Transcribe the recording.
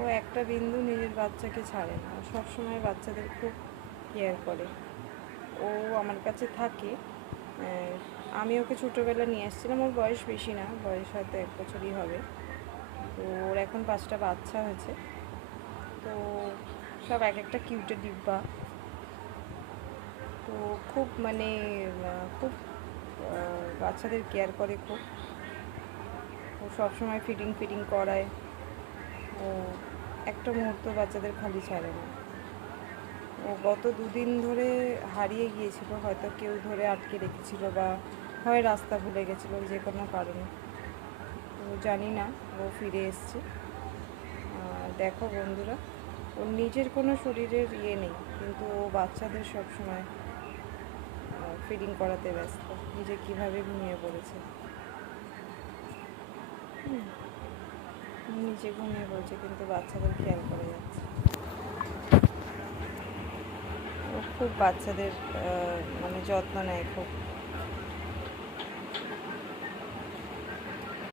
ও একটা বিন্দু নিজের বাচ্চাকে ছাড়ে না, ও সবসময় বাচ্চাদের খুব কেয়ার করে। ও আমার কাছে থাকে। আমি ওকে ছোটোবেলা নিয়ে আসছিলাম, ওর বয়স বেশি না, বয়স হয়তো 1 বছরই হবে। তো ওর এখন 5টা বাচ্চা হয়েছে। তো সব এক একটা কিউটের ডিব্বা। তো খুব মানে খুব বাচ্চাদের কেয়ার করে খুব। ও সবসময় ফিডিং ফিডিং করায়। ও একটা মুহূর্ত বাচ্চাদের খালি ছাড়ে না। ও গত 2 দিন ধরে হারিয়ে গিয়েছিল, হয়তো কেউ ধরে আটকে রেখেছিল বা হয় রাস্তা ভুলে গেছিলো যে কোনো কারণে। তো জানি না, ও ফিরে এসছে। দেখো বন্ধুরা, ওর নিজের কোনো শরীরের ইয়ে নেই, কিন্তু ও বাচ্চাদের সবসময় ফিডিং করাতে ব্যস্ত। নিজে কীভাবে ঘুমিয়ে পড়েছে, নিজে ঘুমিয়ে পড়ছে কিন্তু বাচ্চাদের খেয়াল করে যাচ্ছে। ও খুব বাচ্চাদের মানে যত্ন নেয় খুব।